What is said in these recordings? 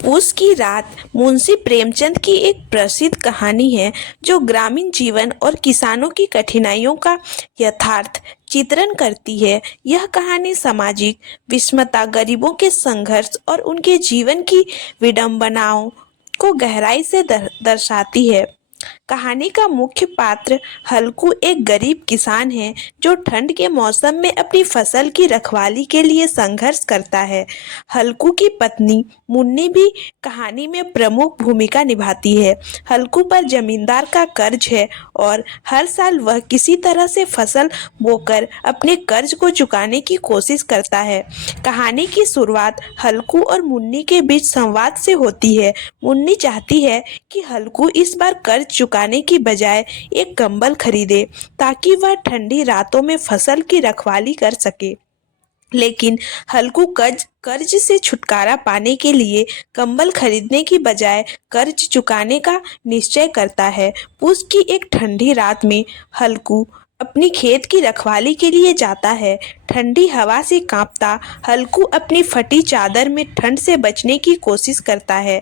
पूस की रात मुंशी प्रेमचंद की एक प्रसिद्ध कहानी है जो ग्रामीण जीवन और किसानों की कठिनाइयों का यथार्थ चित्रण करती है। यह कहानी सामाजिक विषमता, गरीबों के संघर्ष और उनके जीवन की विडंबनाओं को गहराई से दर्शाती है। कहानी का मुख्य पात्र हल्कू एक गरीब किसान है जो ठंड के मौसम में अपनी फसल की रखवाली के लिए संघर्ष करता है। हल्कू की पत्नी मुन्नी भी कहानी में प्रमुख भूमिका निभाती है। हल्कू पर जमींदार का कर्ज है और हर साल वह किसी तरह से फसल बोकर अपने कर्ज को चुकाने की कोशिश करता है। कहानी की शुरुआत हल्कू और मुन्नी के बीच संवाद से होती है। मुन्नी चाहती है कि हल्कू इस बार कर्ज चुकाने की बजाय एक कंबल खरीदे ताकि वह ठंडी रातों में फसल की रखवाली कर सके, लेकिन हल्कू कर्ज से छुटकारा पाने के लिए कंबल खरीदने की बजाय कर्ज चुकाने का निश्चय करता है। पूस की एक ठंडी रात में हल्कू अपनी खेत की रखवाली के लिए जाता है। ठंडी हवा से कांपता हल्कू अपनी फटी चादर में ठंड से बचने की कोशिश करता है।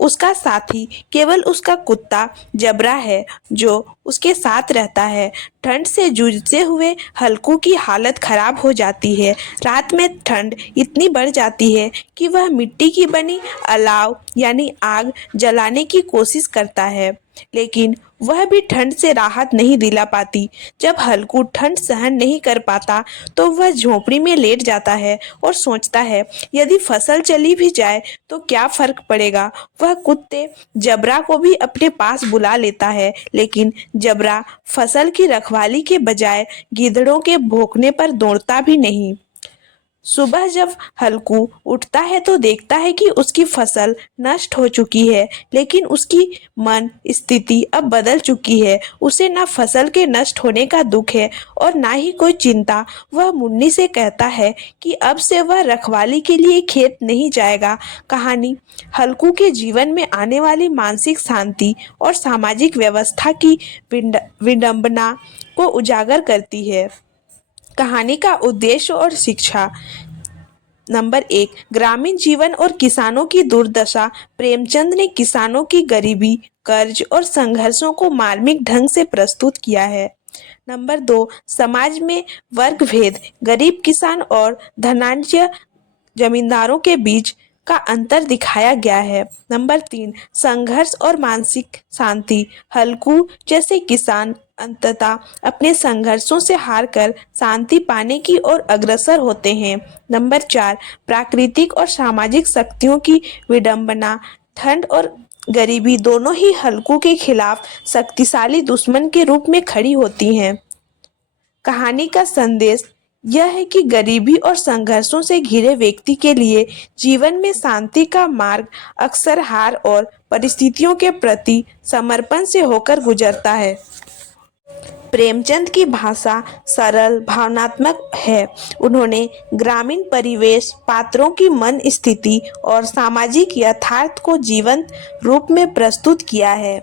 उसका साथी केवल उसका कुत्ता जबरा है जो उसके साथ रहता है। ठंड से जूझते हुए हल्कू की हालत खराब हो जाती है। रात में ठंड इतनी बढ़ जाती है कि वह मिट्टी की बनी अलाव यानी आग जलाने की कोशिश करता है, लेकिन वह भी ठंड से राहत नहीं दिला पाती। जब हल्कू ठंड सहन नहीं कर पाता तो वह झोपड़ी में लेट जाता है और सोचता है यदि फसल चली भी जाए तो क्या फर्क पड़ेगा। वह कुत्ते जबरा को भी अपने पास बुला लेता है, लेकिन जबरा फसल की रखवाली के बजाय गीदड़ों के भौंकने पर दौड़ता भी नहीं। सुबह जब हल्कू उठता है तो देखता है कि उसकी फसल नष्ट हो चुकी है, लेकिन उसकी मन स्थिति अब बदल चुकी है। उसे ना फसल के नष्ट होने का दुख है और ना ही कोई चिंता। वह मुन्नी से कहता है कि अब से वह रखवाली के लिए खेत नहीं जाएगा। कहानी हल्कू के जीवन में आने वाली मानसिक शांति और सामाजिक व्यवस्था की विडंबना को उजागर करती है। कहानी का उद्देश्य और शिक्षा। नंबर 1, ग्रामीण जीवन और किसानों की दुर्दशा। प्रेमचंद ने किसानों की गरीबी, कर्ज और संघर्षों को मार्मिक ढंग से प्रस्तुत किया है। नंबर 2, समाज में वर्ग भेद, गरीब किसान और धनाढ्य जमींदारों के बीच का अंतर दिखाया गया है। नंबर 3, संघर्ष और मानसिक शांति। हल्कू जैसे किसान अंततः अपने संघर्षों से हारकर शांति पाने की ओर अग्रसर होते हैं। नंबर 4, प्राकृतिक और सामाजिक शक्तियों की विडंबना। ठंड और गरीबी दोनों ही हल्कू के खिलाफ शक्तिशाली दुश्मन के रूप में खड़ी होती हैं। कहानी का संदेश यह है कि गरीबी और संघर्षों से घिरे व्यक्ति के लिए जीवन में शांति का मार्ग अक्सर हार और परिस्थितियों के प्रति समर्पण से होकर गुजरता है। प्रेमचंद की भाषा सरल, भावनात्मक है। उन्होंने ग्रामीण परिवेश, पात्रों की मन स्थिति और सामाजिक यथार्थ को जीवंत रूप में प्रस्तुत किया है।